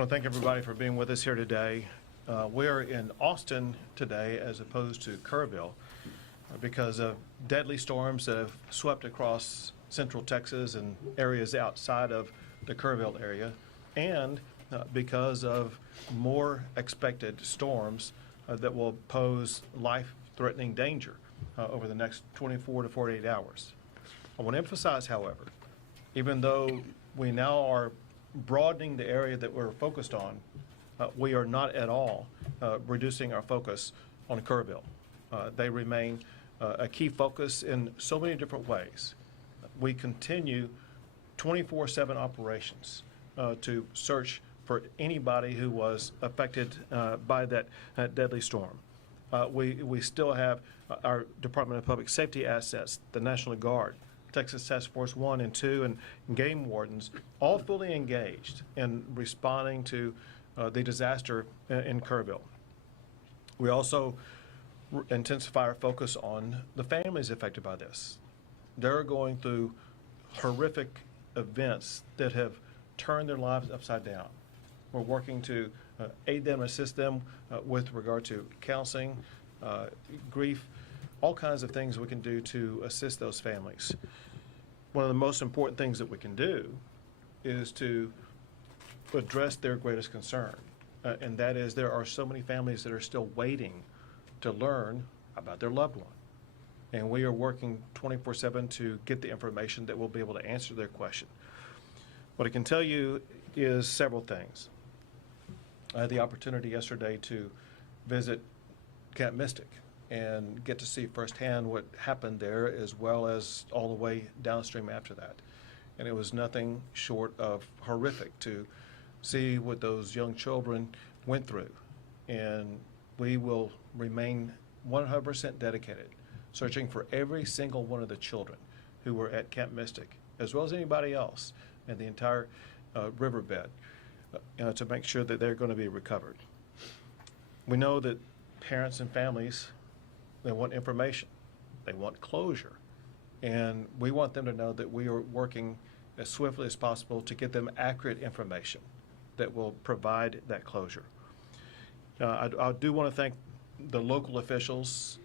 I want to thank everybody for being with us here today. We're in Austin today as opposed to Kerrville because of deadly storms that have swept across central Texas and areas outside of the Kerrville area, and because of more expected storms that will pose life-threatening danger over the next 24 to 48 hours. I want to emphasize, however, even though we now are broadening the area that we're focused on, we are not at all reducing our focus on Kerrville. They remain a key focus in so many different ways. We continue 24/7 operations to search for anybody who was affected by that deadly storm. We still have our Department of Public Safety assets, the National Guard, Texas Task Force 1 and 2, and game wardens, all fully engaged in responding to the disaster in Kerrville. We also intensify our focus on the families affected by this. They're going through horrific events that have turned their lives upside down. We're working to aid them, assist them with regard to counseling, grief, all kinds of things we can do to assist those families. One of the most important things that we can do is to address their greatest concern, and that is there are so many families that are still waiting to learn about their loved one. And we are working 24/7 to get the information that will be able to answer their question. What I can tell you is several things. I had the opportunity yesterday to visit Camp Mystic and get to see firsthand what happened there, as well as all the way downstream after that. And it was nothing short of horrific to see what those young children went through. And we will remain 100% dedicated, searching for every single one of the children who were at Camp Mystic, as well as anybody else in the entire riverbed, to make sure that they're going to be recovered. We know that parents and families, they want information, they want closure, and we want them to know that we are working as swiftly as possible to get them accurate information that will provide that closure. I do want to thank the local officials,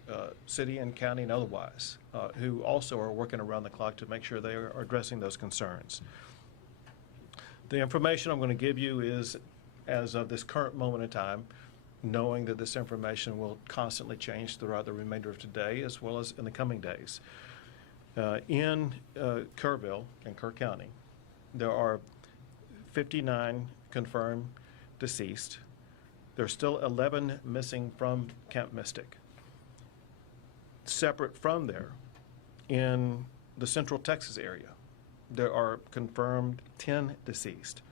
city and county and otherwise, who also are working around the clock to make sure they are addressing those concerns. The information I'm going to give you is as of this current moment in time, knowing that this information will constantly change throughout the remainder of today as well as in the coming days. In Kerrville and Kerr County, there are 59 confirmed deceased. There's still 11 missing from Camp Mystic. Separate from there, in the Central Texas area, there are confirmed 10 deceased.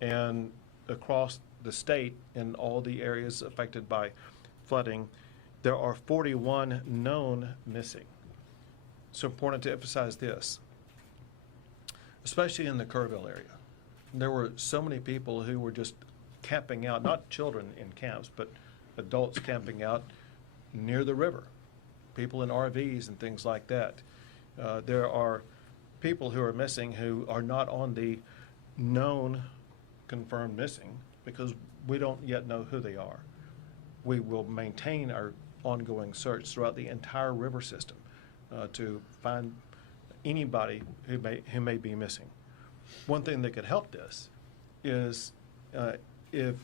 And across the state, in all the areas affected by flooding, there are 41 known missing. It's important to emphasize this, especially in the Kerrville area. There were so many people who were just camping out, not children in camps, but adults camping out near the river, people in RVs and things like that. There are people who are missing who are not on the known confirmed missing because we don't yet know who they are. We will maintain our ongoing search throughout the entire river system to find anybody who may be missing. One thing that could help this is if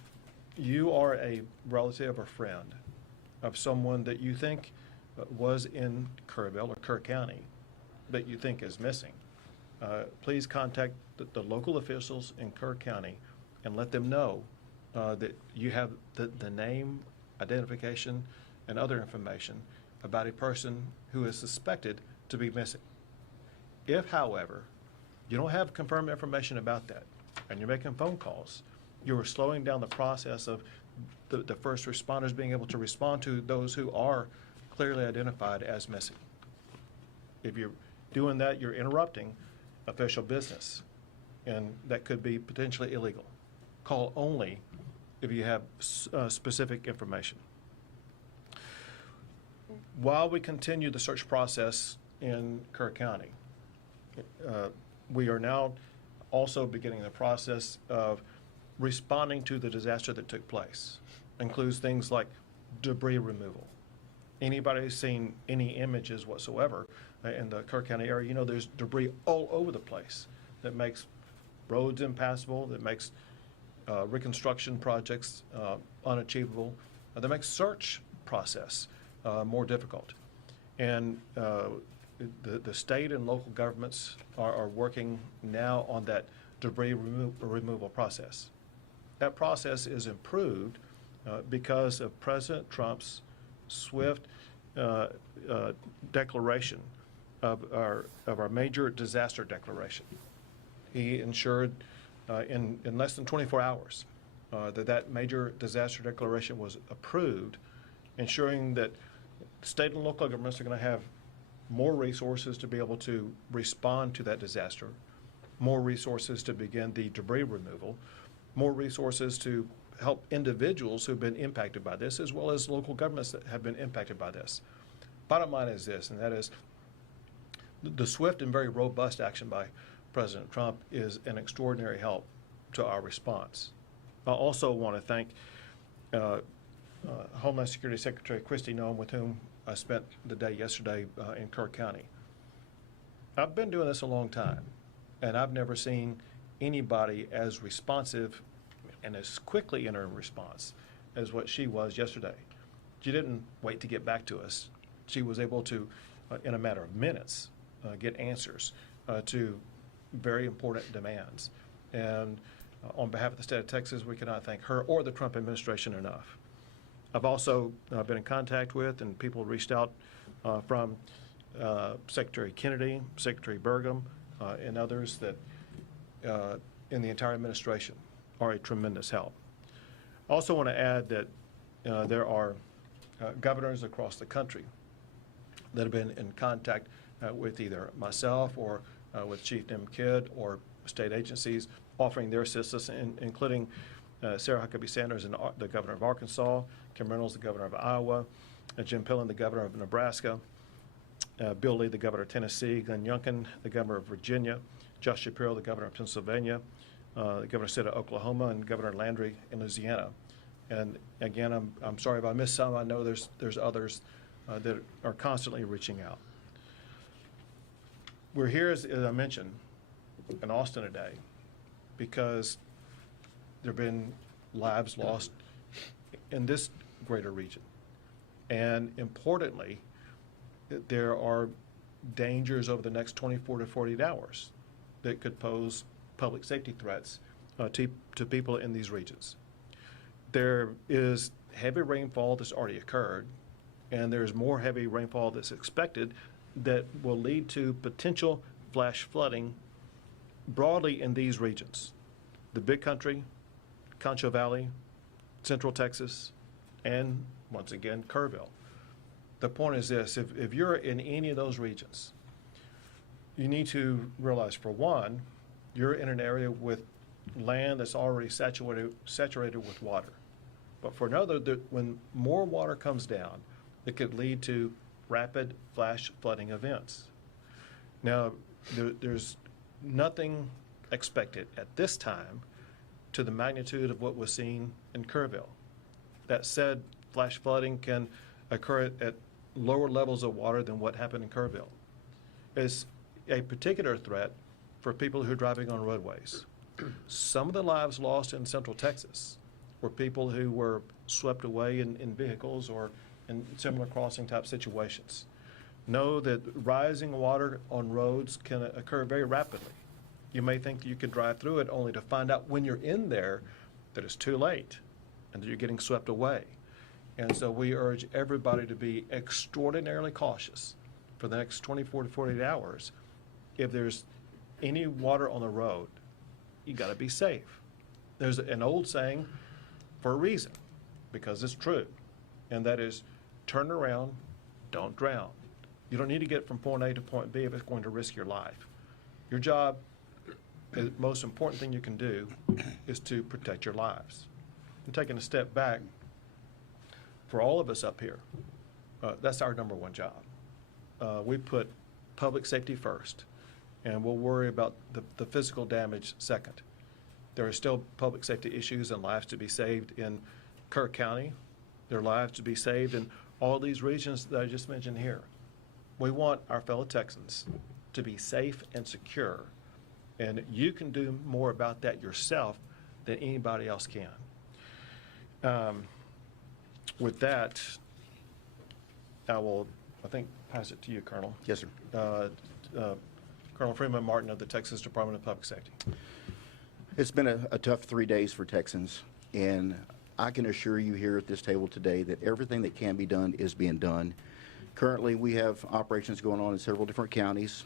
you are a relative or friend of someone that you think was in Kerrville or Kerr County that you think is missing, please contact the local officials in Kerr County and let them know that you have the name, identification, and other information about a person who is suspected to be missing. If, however, you don't have confirmed information about that and you're making phone calls, you are slowing down the process of the first responders being able to respond to those who are clearly identified as missing. If you're doing that, you're interrupting official business, and that could be potentially illegal. Call only if you have specific information. While we continue the search process in Kerr County, we are now also beginning the process of responding to the disaster that took place. Includes things like debris removal. Anybody who's seen any images whatsoever in the Kerr County area, you know there's debris all over the place that makes roads impassable, that makes reconstruction projects unachievable, that makes search process more difficult. And the state and local governments are working now on that debris removal process. That process is improved because of President Trump's swift declaration of our major disaster declaration. He ensured in less than 24 hours that major disaster declaration was approved, ensuring that state and local governments are going to have more resources to be able to respond to that disaster, more resources to begin the debris removal, more resources to help individuals who've been impacted by this, as well as local governments that have been impacted by this. Bottom line is this, and that is the swift and very robust action by President Trump is an extraordinary help to our response. I also want to thank Homeland Security Secretary Kristi Noem, with whom I spent the day yesterday in Kerr County. I've been doing this a long time, and I've never seen anybody as responsive and as quickly in her response as what she was yesterday. She didn't wait to get back to us. She was able to, in a matter of minutes, get answers to very important demands. And on behalf of the state of Texas, we cannot thank her or the Trump administration enough. I've also been in contact with, and people reached out from Secretary Kennedy, Secretary Burgum, and others that in the entire administration are a tremendous help. I also want to add that there are governors across the country that have been in contact with either myself or with Chief Nim Kidd or state agencies offering their assistance, including Sarah Huckabee Sanders, the governor of Arkansas, Kim Reynolds, the governor of Iowa, Jim Pillen, the governor of Nebraska, Bill Lee, the governor of Tennessee, Glenn Youngkin, the governor of Virginia, Josh Shapiro, the governor of Pennsylvania, the governor of the state of Oklahoma, and Governor Landry in Louisiana. And again, I'm sorry if I missed some. I know there's others that are constantly reaching out. We're here, as I mentioned, in Austin today because there have been lives lost in this greater region. And importantly, there are dangers over the next 24 to 48 hours that could pose public safety threats to people in these regions. There is heavy rainfall that's already occurred, and there's more heavy rainfall that's expected that will lead to potential flash flooding broadly in these regions: the Big Country, Concho Valley, Central Texas, and once again, Kerrville. The point is this: if you're in any of those regions, you need to realize, for one, you're in an area with land that's already saturated with water. But for another, when more water comes down, it could lead to rapid flash flooding events. Now, there's nothing expected at this time to the magnitude of what was seen in Kerrville. That said, flash flooding can occur at lower levels of water than what happened in Kerrville. It's a particular threat for people who are driving on roadways. Some of the lives lost in Central Texas were people who were swept away in vehicles or in similar crossing type situations. Know that rising water on roads can occur very rapidly. You may think you can drive through it, only to find out when you're in there that it's too late and that you're getting swept away. And so we urge everybody to be extraordinarily cautious for the next 24 to 48 hours. If there's any water on the road, you got to be safe. There's an old saying for a reason, because it's true, and that is, turn around, don't drown. You don't need to get from point A to point B if it's going to risk your life. Your job, the most important thing you can do, is to protect your lives. And taking a step back, for all of us up here, that's our number one job. We put public safety first, and we'll worry about the physical damage second. There are still public safety issues and lives to be saved in Kerr County. There are lives to be saved in all these regions that I just mentioned here. We want our fellow Texans to be safe and secure, and you can do more about that yourself than anybody else can. With that, I will, I think, pass it to you, Colonel. Yes, sir. Colonel Freeman Martin of the Texas Department of Public Safety. It's been a tough 3 days for Texans, and I can assure you here at this table today that everything that can be done is being done. Currently, we have operations going on in several different counties.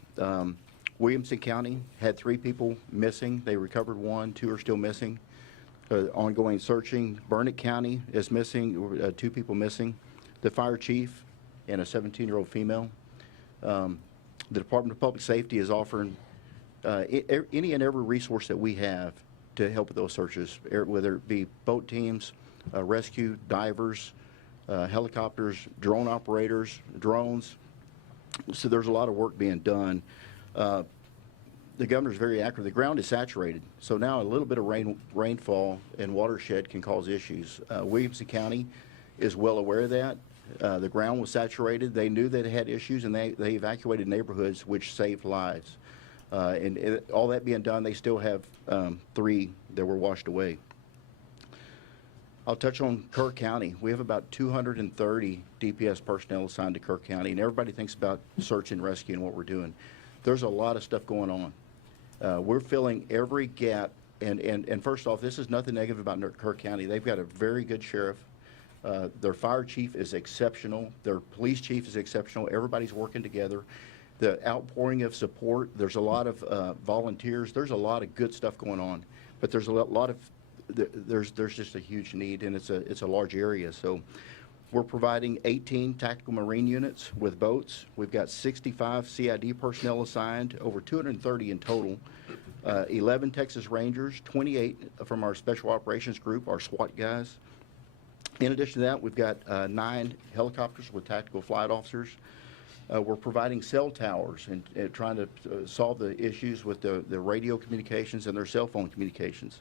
Williamson County had 3 people missing. They recovered 1, 2 are still missing. Ongoing searching. Burnett County is missing, 2 people missing. The fire chief and a 17-year-old female. The Department of Public Safety is offering any and every resource that we have to help with those searches, whether it be boat teams, rescue, divers, helicopters, drone operators, drones. So there's a lot of work being done. The governor's very accurate. The ground is saturated, so now a little bit of rainfall and watershed can cause issues. Williamson County is well aware of that. The ground was saturated. They knew that it had issues, and they evacuated neighborhoods, which saved lives. All that being done, they still have 3 that were washed away. I'll touch on Kerr County. We have about 230 DPS personnel assigned to Kerr County, and everybody thinks about search and rescue and what we're doing. There's a lot of stuff going on. We're filling every gap, and first off, this is nothing negative about Kerr County. They've got a very good sheriff. Their fire chief is exceptional. Their police chief is exceptional. Everybody's working together. The outpouring of support, there's a lot of volunteers. There's a lot of good stuff going on, but there's a lot of there's just a huge need, and it's a large area. So we're providing 18 tactical marine units with boats. We've got 65 CID personnel assigned, over 230 in total. 11 Texas Rangers, 28 from our Special Operations Group, our SWAT guys. In addition to that, we've got 9 helicopters with tactical flight officers. We're providing cell towers and trying to solve the issues with the radio communications and their cell phone communications.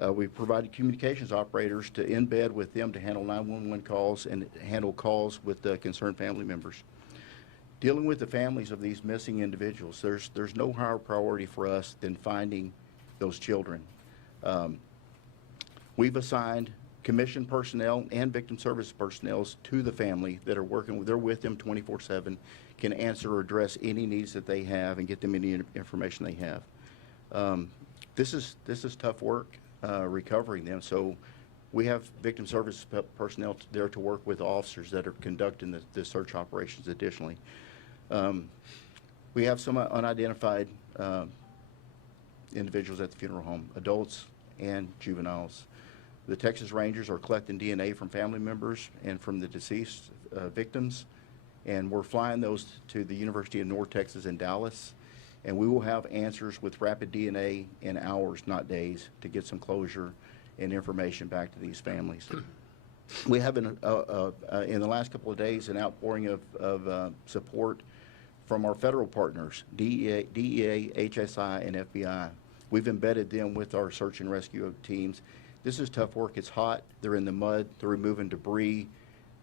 We've provided communications operators to embed with them to handle 911 calls and handle calls with concerned family members. Dealing with the families of these missing individuals, there's no higher priority for us than finding those children. We've assigned commissioned personnel and victim service personnel to the family that are working. They're with them 24/7, can answer or address any needs that they have and get them any information they have. This is tough work, recovering them. So we have victim service personnel there to work with officers that are conducting the search operations additionally. We have some unidentified individuals at the funeral home, adults and juveniles. The Texas Rangers are collecting DNA from family members and from the deceased victims, and we're flying those to the University of North Texas in Dallas, and we will have answers with rapid DNA in hours, not days, to get some closure and information back to these families. We have, in the last couple of days, an outpouring of support from our federal partners, DEA, HSI, and FBI. We've embedded them with our search and rescue teams. This is tough work. It's hot. They're in the mud. They're removing debris.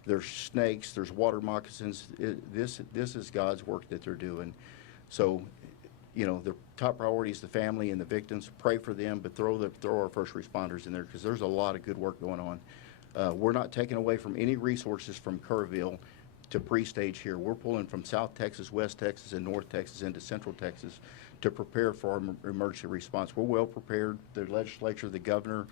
There's snakes. There's water moccasins. This is God's work that they're doing. So, you know, the top priority is the family and the victims. Pray for them, but throw our first responders in there, because there's a lot of good work going on. We're not taking away from any resources from Kerrville to pre-stage here. We're pulling from South Texas, West Texas, and North Texas into Central Texas to prepare for our emergency response. We're well prepared. The legislature, the governor,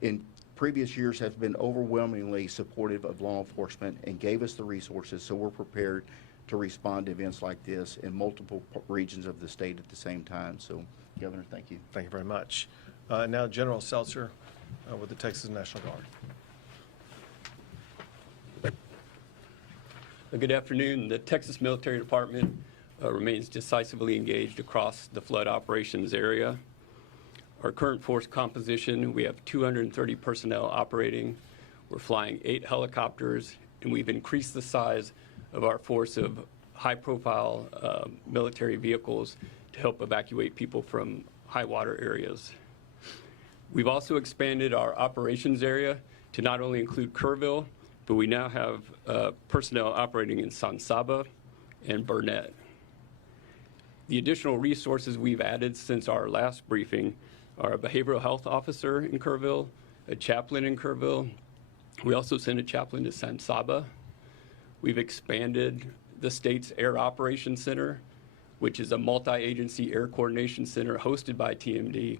in previous years has been overwhelmingly supportive of law enforcement and gave us the resources, so we're prepared to respond to events like this in multiple regions of the state at the same time. So, Governor, thank you. Thank you very much. Now, General Seltzer with the Texas National Guard. Good afternoon. The Texas Military Department remains decisively engaged across the flood operations area. Our current force composition, we have 230 personnel operating. We're flying 8 helicopters, and we've increased the size of our force of high-profile military vehicles to help evacuate people from high water areas. We've also expanded our operations area to not only include Kerrville, but we now have personnel operating in San Saba and Burnett. The additional resources we've added since our last briefing are a behavioral health officer in Kerrville, a chaplain in Kerrville. We also sent a chaplain to San Saba. We've expanded the state's Air Operations Center, which is a multi-agency air coordination center hosted by TMD,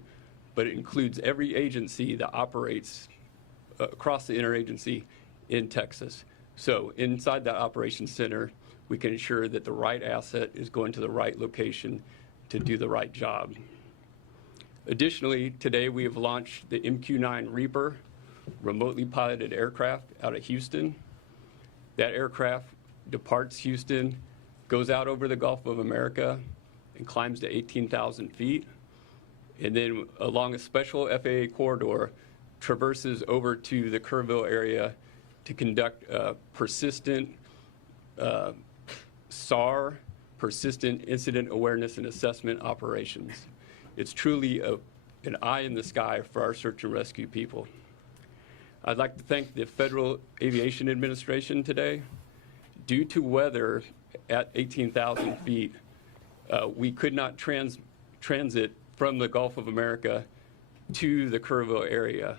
but it includes every agency that operates across the interagency in Texas. So inside that operations center, we can ensure that the right asset is going to the right location to do the right job. Additionally, today we have launched the MQ-9 Reaper remotely piloted aircraft out of Houston. That aircraft departs Houston, goes out over the Gulf of America, and climbs to 18,000 feet, and then along a special FAA corridor, traverses over to the Kerrville area to conduct persistent SAR, persistent incident awareness and assessment operations. It's truly an eye in the sky for our search and rescue people. I'd like to thank the Federal Aviation Administration today. Due to weather at 18,000 feet, we could not transit from the Gulf of America to the Kerrville area.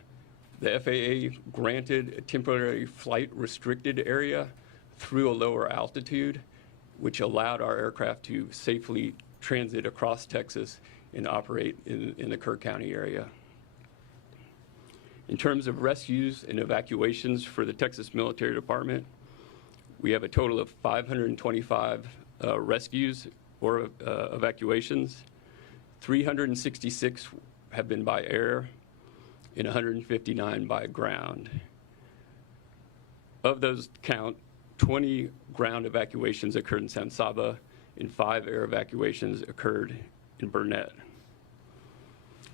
The FAA granted a temporary flight restricted area through a lower altitude, which allowed our aircraft to safely transit across Texas and operate in the Kerr County area. In terms of rescues and evacuations for the Texas Military Department, we have a total of 525 rescues or evacuations. 366 have been by air and 159 by ground. Of those count, 20 ground evacuations occurred in San Saba and 5 air evacuations occurred in Burnett.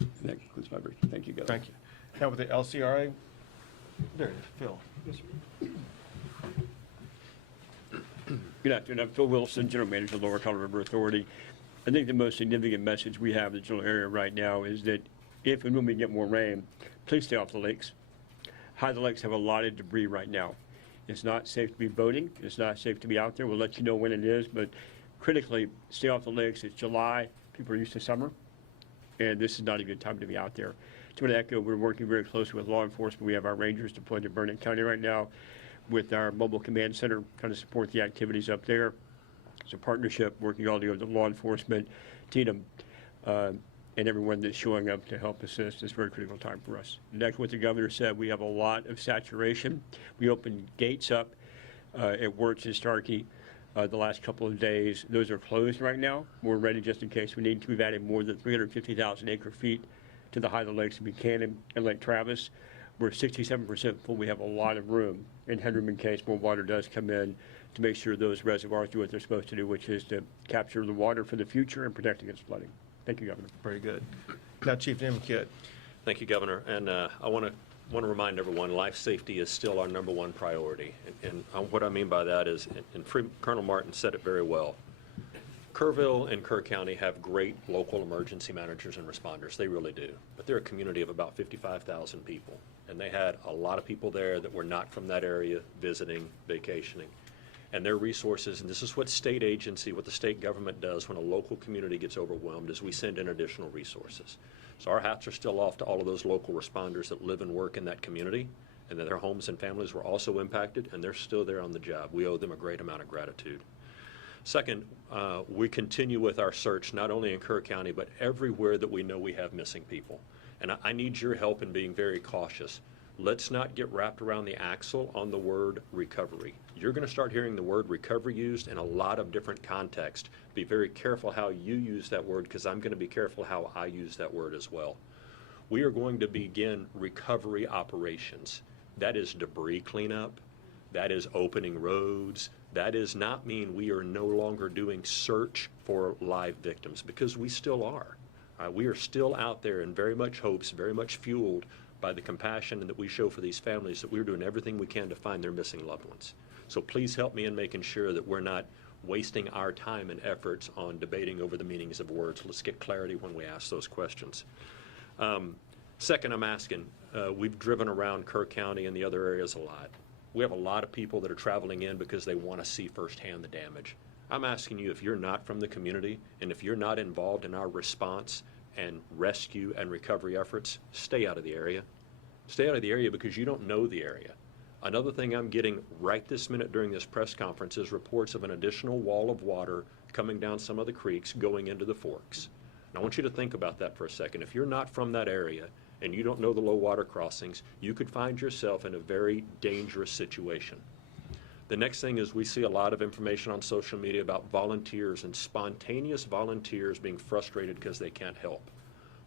And that concludes my brief. Thank you, Governor. Thank you. Now with the LCRA, there it is, Phil. Good afternoon. I'm Phil Wilson, General Manager of Lower Colorado River Authority. I think the most significant message we have in the general area right now is that if and when we get more rain, please stay off the lakes. High the lakes have a lot of debris right now. It's not safe to be boating. It's not safe to be out there. We'll let you know when it is, but critically, stay off the lakes. It's July. People are used to summer, and this is not a good time to be out there. To echo, we're working very closely with law enforcement. We have our rangers deployed to Burnett County right now with our mobile command center, kind of support the activities up there. It's a partnership working all together with law enforcement, TDM, and everyone that's showing up to help assist. It's a very critical time for us. Next, what the governor said, we have a lot of saturation. We opened gates up at Wirtz and Starkey the last couple of days. Those are closed right now. We're ready just in case we need to. We've added more than 350,000 acre feet to the Highland Lakes of Buchanan and Lake Travis. We're 67% full. We have a lot of room in headroom in case more water does come in to make sure those reservoirs do what they're supposed to do, which is to capture the water for the future and protect against flooding. Thank you, Governor. Very good. Now, Chief Nimkit. Thank you, Governor. And I want to remind everyone, life safety is still our #1 priority. And what I mean by that is, and Colonel Martin said it very well, Kerrville and Kerr County have great local emergency managers and responders. They really do. But they're a community of about 55,000 people. And they had a lot of people there that were not from that area visiting, vacationing. And their resources, and this is what state agency, what the state government does when a local community gets overwhelmed, is we send in additional resources. So our hats are still off to all of those local responders that live and work in that community, and that their homes and families were also impacted, and they're still there on the job. We owe them a great amount of gratitude. Second, we continue with our search, not only in Kerr County, but everywhere that we know we have missing people. And I need your help in being very cautious. Let's not get wrapped around the axle on the word recovery. You're going to start hearing the word recovery used in a lot of different contexts. Be very careful how you use that word, because I'm going to be careful how I use that word as well. We are going to begin recovery operations. That is debris cleanup. That is opening roads. That does not mean we are no longer doing search for live victims, because we still are. We are still out there in very much hopes, very much fueled by the compassion that we show for these families, that we're doing everything we can to find their missing loved ones. So please help me in making sure that we're not wasting our time and efforts on debating over the meanings of words. Let's get clarity when we ask those questions. Second, I'm asking, we've driven around Kerr County and the other areas a lot. We have a lot of people that are traveling in because they want to see firsthand the damage. I'm asking you, if you're not from the community and if you're not involved in our response and rescue and recovery efforts, stay out of the area. Stay out of the area because you don't know the area. Another thing I'm getting right this minute during this press conference is reports of an additional wall of water coming down some of the creeks going into the forks. And I want you to think about that for a second. If you're not from that area and you don't know the low water crossings, you could find yourself in a very dangerous situation. The next thing is we see a lot of information on social media about volunteers and spontaneous volunteers being frustrated because they can't help.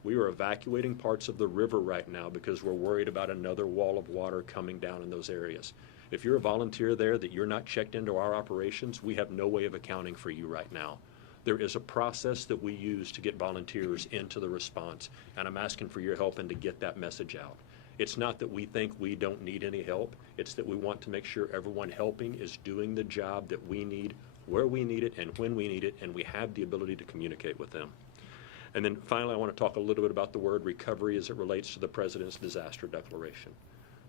We are evacuating parts of the river right now because we're worried about another wall of water coming down in those areas. If you're a volunteer there that you're not checked into our operations, we have no way of accounting for you right now. There is a process that we use to get volunteers into the response, and I'm asking for your help and to get that message out. It's not that we think we don't need any help, it's that we want to make sure everyone helping is doing the job that we need, where we need it and when we need it, and we have the ability to communicate with them. And then finally, I want to talk a little bit about the word recovery as it relates to the President's disaster declaration.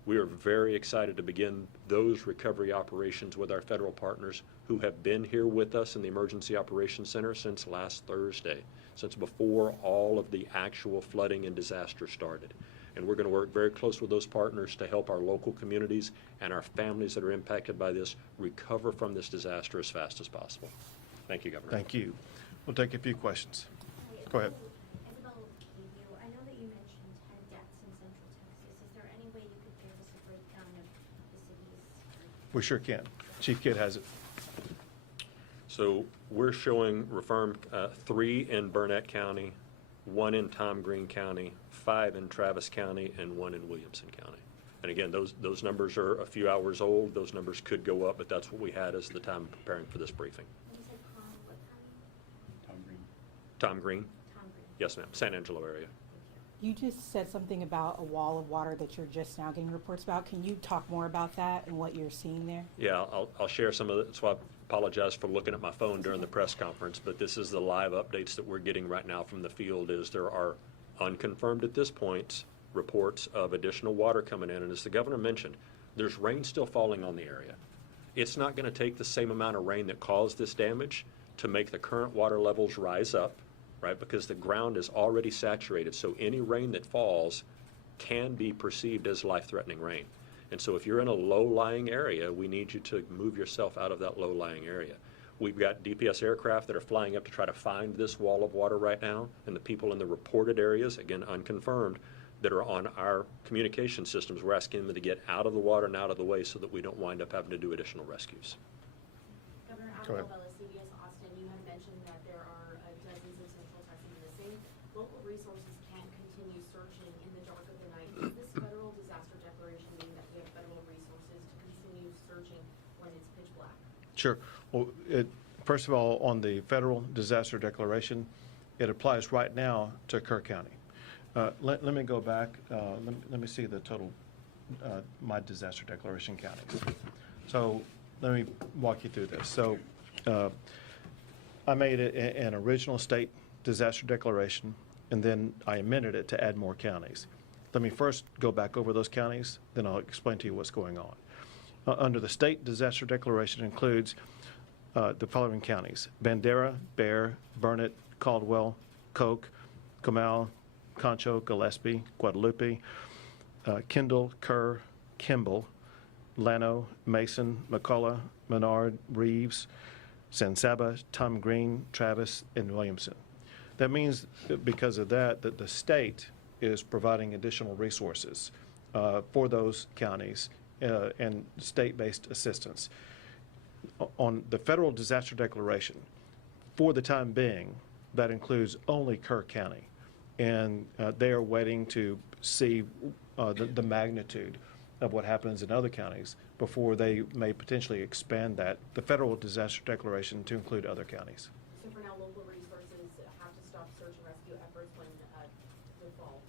We are very excited to begin those recovery operations with our federal partners who have been here with us in the Emergency Operations Center since last Thursday, since before all of the actual flooding and disaster started. And we're going to work very close with those partners to help our local communities and our families that are impacted by this recover from this disaster as fast as possible. Thank you, Governor. Thank you. We'll take a few questions. Go ahead. Isabel, I know that you mentioned 10 deaths in Central Texas. Is there any way you could give us a breakdown of the cities? We sure can. Chief Kidd has it. So we're showing reaffirmed 3 in Burnett County, 1 in Tom Green County, 5 in Travis County, and 1 in Williamson County. And again, those numbers are a few hours old. Those numbers could go up, but that's what we had as the time preparing for this briefing. And you said what county? Tom Green. Tom Green? Tom Green. Yes, ma'am. San Angelo area. You just said something about a wall of water that you're just now getting reports about. Can you talk more about that and what you're seeing there? Yeah, I'll share some of it. So I apologize for looking at my phone during the press conference, but this is the live updates that we're getting right now from the field. Is there are unconfirmed at this point reports of additional water coming in. And as the governor mentioned, there's rain still falling on the area. It's not going to take the same amount of rain that caused this damage to make the current water levels rise up, right? Because the ground is already saturated. So any rain that falls can be perceived as life-threatening rain. And so if you're in a low-lying area, we need you to move yourself out of that low-lying area. We've got DPS aircraft that are flying up to try to find this wall of water right now, and the people in the reported areas, again unconfirmed, that are on our communication systems, we're asking them to get out of the water and out of the way so that we don't wind up having to do additional rescues. Governor Go ahead. Alcala, CBS Austin, you had mentioned that there are dozens of Central Texans missing. Local resources can't continue searching in the dark of the night. Does this federal disaster declaration mean that we have federal resources to continue searching when it's pitch black? Sure. Well, first of all, on the federal disaster declaration, it applies right now to Kerr County. Let me go back. Let me see the total, my disaster declaration counties. So let me walk you through this. So I made an original state disaster declaration, and then I amended it to add more counties. Let me first go back over those counties, then I'll explain to you what's going on. Under the state disaster declaration includes the following counties: Bandera, Bear, Burnett, Caldwell, Koch, Comal, Concho, Gillespie, Guadalupe, Kendall, Kerr, Kimball, Llano, Mason, McCullough, Menard, Reeves, San Saba, Tom Green, Travis, and Williamson. That means that because of that the state is providing additional resources for those counties and state-based assistance. On the federal disaster declaration, for the time being, that includes only Kerr County. And they are waiting to see the magnitude of what happens in other counties before they may potentially expand the federal disaster declaration to include other counties. So for now, local resources have to stop search and rescue efforts when they fall.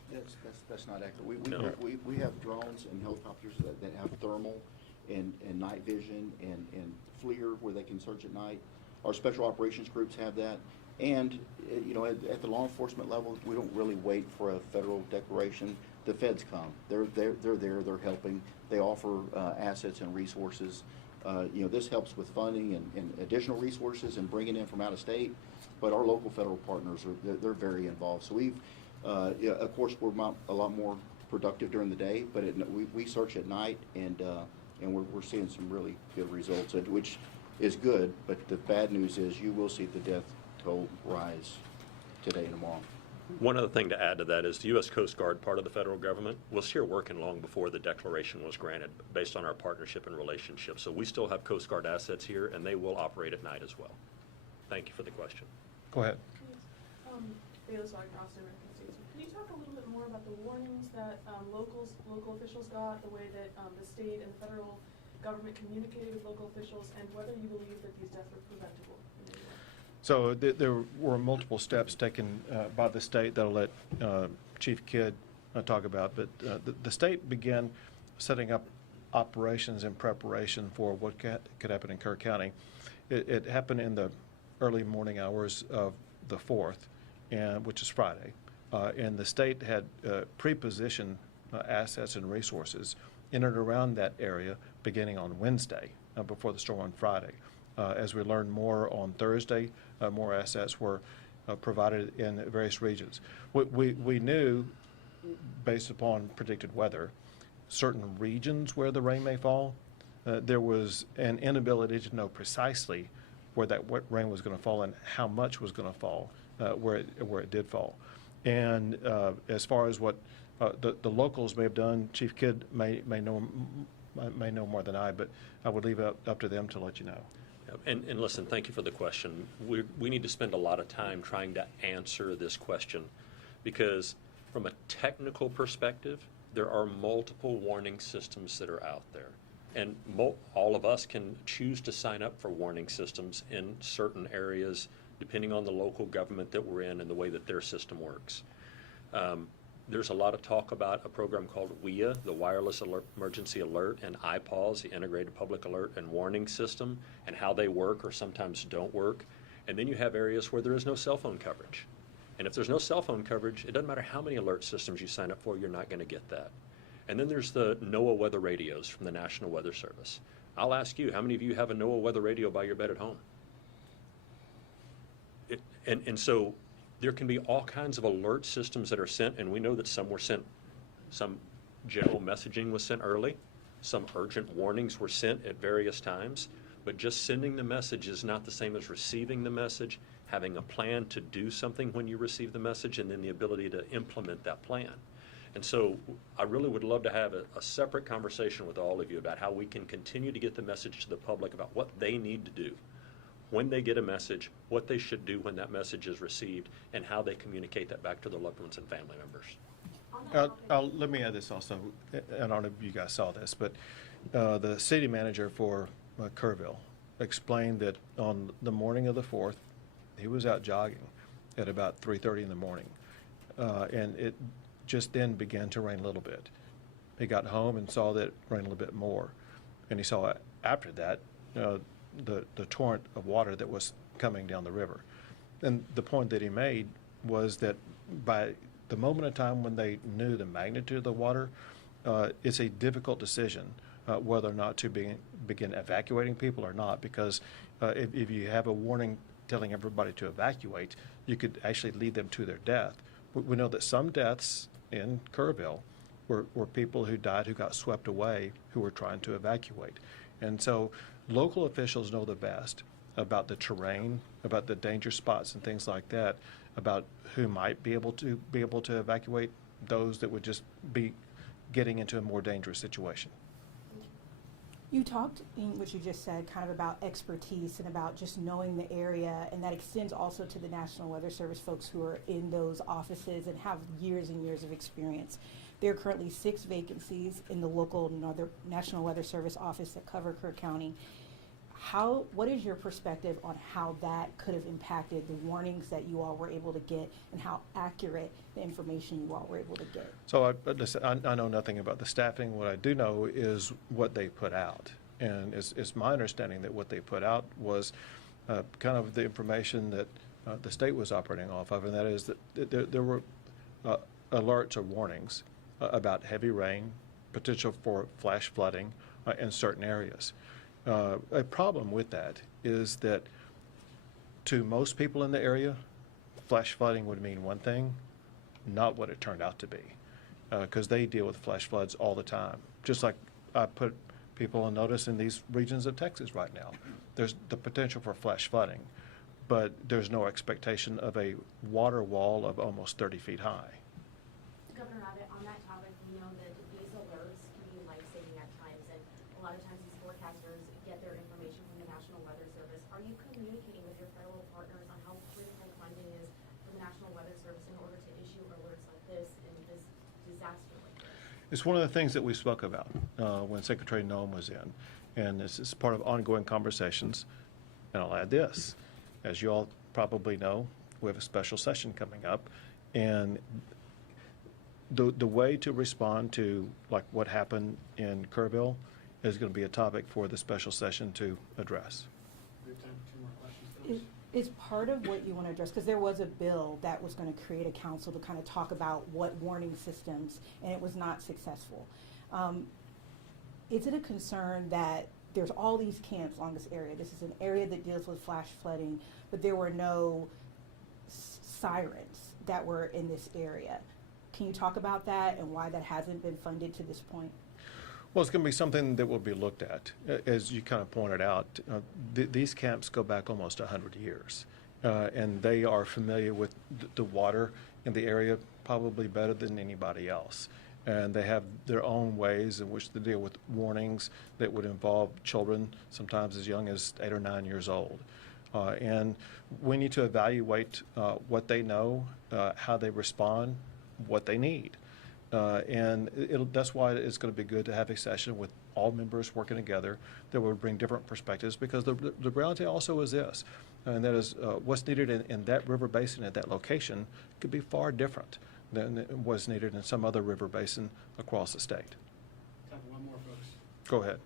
That's not accurate. We have drones and helicopters that have thermal and night vision and FLIR where they can search at night. Our special operations groups have that. And, at the law enforcement level, we don't really wait for a federal declaration. the feds come. They're there, they're helping. They offer assets and resources. This helps with funding and additional resources and bringing in from out of state. But our local federal partners they're very involved. So we've, of course, we're a lot more productive during the day, but we search at night, and we're seeing some really good results, which is good. But the bad news is you will see the death toll rise today and tomorrow. One other thing to add to that is the U.S. Coast Guard, part of the federal government, was here working long before the declaration was granted based on our partnership and relationship. So we still have Coast Guard assets here, and they will operate at night as well. Thank you for the question. Go ahead. Bayless Wagner, Austin American States. Can you talk a little bit more about the warnings that local officials got, the way that the state and the federal government communicated with local officials, and whether you believe that these deaths were preventable in any way? So there were multiple steps taken by the state that I'll let Chief Kidd talk about, but the state began setting up operations in preparation for what could happen in Kerr County. It happened in the early morning hours of the 4th, which is Friday, and the state had pre-positioned assets and resources in and around that area beginning on Wednesday before the storm on Friday. As we learned more on Thursday, more assets were provided in various regions. We knew, based upon predicted weather, certain regions where the rain may fall. There was an inability to know precisely where that rain was going to fall and how much was going to fall where it did fall. And as far as what the locals may have done, Chief Kidd may know more than I, but I would leave it up to them to let you know. And listen, thank you for the question. We need to spend a lot of time trying to answer this question because from a technical perspective, there are multiple warning systems that are out there. And all of us can choose to sign up for warning systems in certain areas depending on the local government that we're in and the way that their system works. There's a lot of talk about a program called WIA, the Wireless Emergency Alert, and IPAWS, the Integrated Public Alert and Warning System, and how they work or sometimes don't work. And then you have areas where there is no cell phone coverage. And if there's no cell phone coverage, it doesn't matter how many alert systems you sign up for, you're not going to get that. And then there's the NOAA weather radios from the National Weather Service. I'll ask you, how many of you have a NOAA weather radio by your bed at home? And so there can be all kinds of alert systems that are sent, and we know that some were sent, some general messaging was sent early, some urgent warnings were sent at various times, but just sending the message is not the same as receiving the message, having a plan to do something when you receive the message, and then the ability to implement that plan. And so I really would love to have a separate conversation with all of you about how we can continue to get the message to the public about what they need to do when they get a message, what they should do when that message is received, and how they communicate that back to their loved ones and family members. Let me add this also, and I don't know if you guys saw this, but the city manager for Kerrville explained that on the morning of the 4th, he was out jogging at about 3:30 in the morning, and it just then began to rain a little bit. He got home and saw that it rained a little bit more, and he saw after that the torrent of water that was coming down the river. And the point that he made was that by the moment in time when they knew the magnitude of the water, it's a difficult decision whether or not to begin evacuating people or not, because if you have a warning telling everybody to evacuate, you could actually lead them to their death. We know that some deaths in Kerrville were people who died who got swept away who were trying to evacuate. And so local officials know the best about the terrain, about the danger spots and things like that, about who might be able to evacuate, those that would just be getting into a more dangerous situation. You talked in what you just said kind of about expertise and about just knowing the area, and that extends also to the National Weather Service folks who are in those offices and have years and years of experience. There are currently 6 vacancies in the local National Weather Service office that cover Kerr County. What is your perspective on how that could have impacted the warnings that you all were able to get and how accurate the information you all were able to get? So I know nothing about the staffing. What I do know is what they put out. And it's my understanding that what they put out was kind of the information that the state was operating off of, and that is that there were alerts or warnings about heavy rain, potential for flash flooding in certain areas. A problem with that is that to most people in the area, flash flooding would mean one thing, not what it turned out to be, because they deal with flash floods all the time. Just like I put people on notice in these regions of Texas right now. There's the potential for flash flooding, but there's no expectation of a water wall of almost 30 feet high. Governor Abbott, on that topic, we know that these alerts can be life-saving at times, and a lot of times these forecasters get their information from the National Weather Service. Are you communicating with your federal partners on how critical funding is for the National Weather Service in order to issue alerts like this in this disaster like this? It's one of the things that we spoke about when Secretary Noem was in, and this is part of ongoing conversations. And I'll add this. As you all probably know, we have a special session coming up, and the way to respond to like what happened in Kerrville is going to be a topic for the special session to address. We have time for 2 more questions. Is part of what you want to address, because there was a bill that was going to create a council to kind of talk about what warning systems, and it was not successful. Is it a concern that there's all these camps along this area? This is an area that deals with flash flooding, but there were no sirens that were in this area. Can you talk about that and why that hasn't been funded to this point? Well, it's going to be something that will be looked at. As you kind of pointed out, these camps go back almost 100 years, and they are familiar with the water in the area probably better than anybody else. And they have their own ways in which to deal with warnings that would involve children, sometimes as young as 8 or 9 years old. And we need to evaluate what they know, how they respond, what they need. And that's why it's going to be good to have a session with all members working together that will bring different perspectives, because the reality also is this, and that is what's needed in that river basin at that location could be far different than what's needed in some other river basin across the state. Time for 1 more, folks. Go ahead.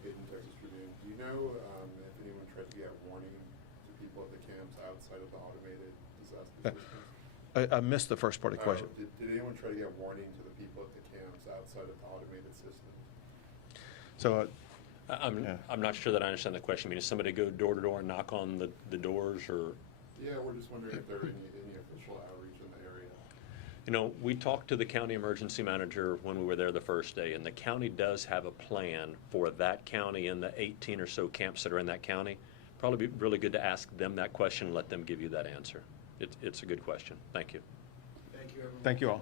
Hayden, Texas Tribune. Do you know if anyone tried to get warning to people at the camps outside of the automated disaster systems? I missed the first part of the question. Did anyone try to get warning to the people at the camps outside of the automated system? So I'm not sure that I understand the question. I mean, does somebody go door to door and knock on the doors, or? Yeah, we're just wondering if there are any official outreach in the area. You know, we talked to the county emergency manager when we were there the first day, and the county does have a plan for that county and the 18 or so camps that are in that county. Probably be really good to ask them that question and let them give you that answer. It's a good question. Thank you. Thank you, everyone. thank you all.